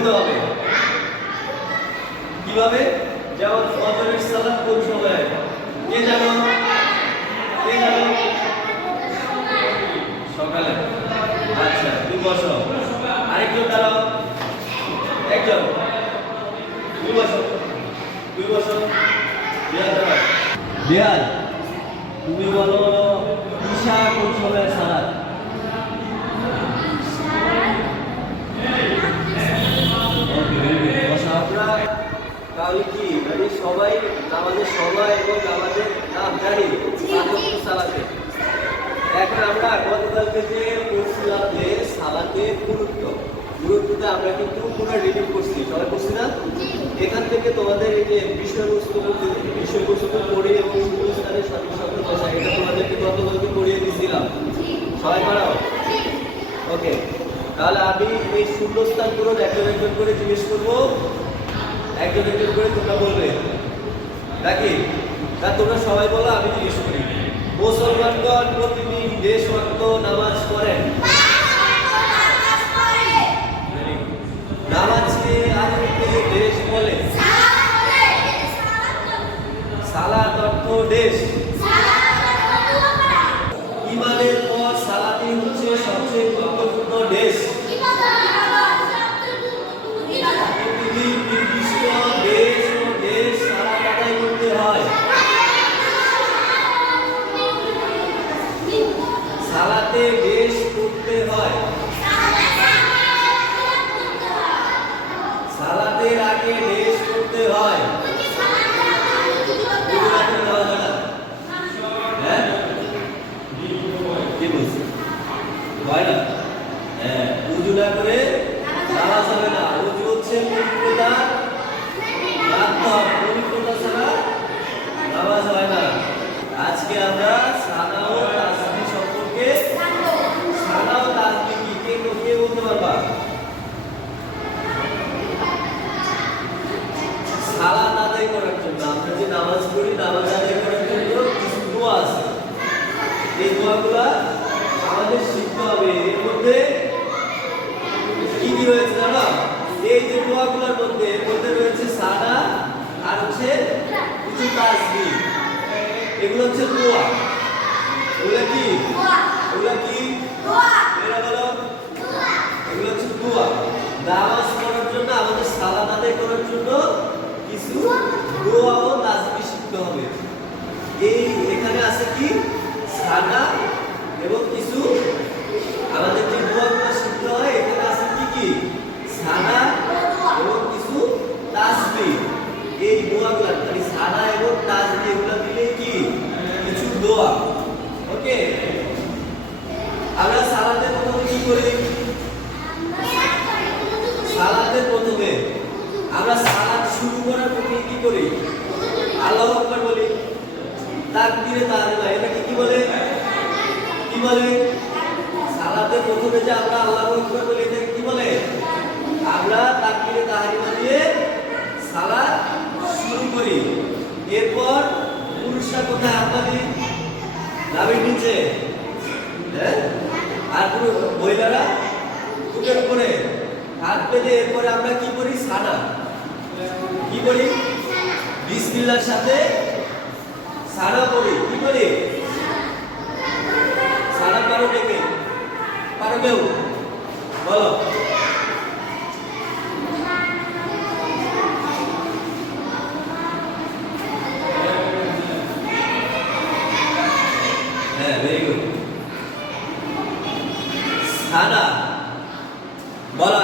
পড়তে হবে। কীভাবে? যেমন ফজরের সালাম কোন সময়? কে জানো? কে জানো? সকালে। আচ্ছা তুমি বসো। আরেকজন দাঁড়াও। একজন। তুমি বসো। তুমি বসো। বিহার দাঁড়াও। বিহার, তুমি বলো ঈশা কোন সময় সালাদ নাম সালাতে। এখন আমরা গতকালকে যে পড়ছিলাম যে সালাতের গুরুত্ব। গুরুত্বটা আমরা কিন্তু পুরো রিডিং করছি। সবাই করছি না? এখান থেকে তোমাদের এই যে বিষয়বস্তু বিষয়বস্তু পড়ে এবং শূন্যস্থানের সাথে সাথে বসা এটা তোমাদেরকে গতকালকে পড়িয়ে দিয়েছিলাম। সবাই পারাও? ওকে। তাহলে আমি এই শূন্যস্থানগুলো একজন একজন করে জিজ্ঞেস করব। একজন একজন করে তোমরা বলবে। নাকি? তা তোমরা সবাই বলো আমি জিজ্ঞেস করি। মুসলমানগণ প্রতিদিন দেশ ভক্ত নামাজ পড়েন। সালাতে দেশ করতে হয়। সালাতের আগে দেশ করতে হয়। হয়? হ্যাঁ না? হ্যাঁ উজু না করে নামাজ হবে না। উজু হচ্ছে পবিত্রতা মাধ্যম পবিত্রতা ছাড়া নামাজ হয় না আজকে আমরা সানা ও তাসবি সম্পর্কে সানা ও তাসবি কি কে কে বলতে পারবা সালাত আদায় করার জন্য আমরা যে নামাজ পড়ি নামাজ আদায় করার জন্য কিছু দোয়া আছে এই দোয়াগুলা আমাদের শিখতে হবে এর মধ্যে কি কি রয়েছে জানো এই যে দোয়াগুলোর মধ্যে এর মধ্যে রয়েছে সাদা আর হচ্ছে কিছু তাসবি এগুলো হচ্ছে দোয়া এগুলো কি এগুলো কি এরা বলো এগুলো হচ্ছে দোয়া নামাজ পড়ার জন্য আমাদের সালাত আদায় করার জন্য কিছু দোয়া ও শিখতে হবে। এই এখানে আছে কি? সানা এবং কিছু আমাদের যে দোয়াগুলো শিখতে হয় এখানে আছে কি কি সানা এবং কিছু তাসবিহ এই দোয়াগুলো মানে সানা এবং তাসবিহ এগুলো দিলে কি কিছু দোয়া ওকে আমরা সালাতে প্রথমে কি করি সালাতের প্রথমে আমরা সালাত শুরু করার পরে কি করি আল্লাহ আকবার বলি। তাকবীরে তাহরিমা এটাকে কি বলে? কি বলে? সালাতের প্রথমে যে আমরা আল্লাহ আকবার বলি এটাকে কি বলে? আমরা তাকবীরে তাহরিমা দিয়ে সালাত শুরু করি। এরপর পুরুষরা কোথায় হাত দিই নামের নিচে। হ্যাঁ? আর মহিলারা বুকের উপরে হাত পেতে এরপরে আমরা কি করি? সানা কি করি? জেলার সাথে সারা করে কি করে সারা পারো ডেকে। পারবে বলো। হ্যাঁ, সারা। বলা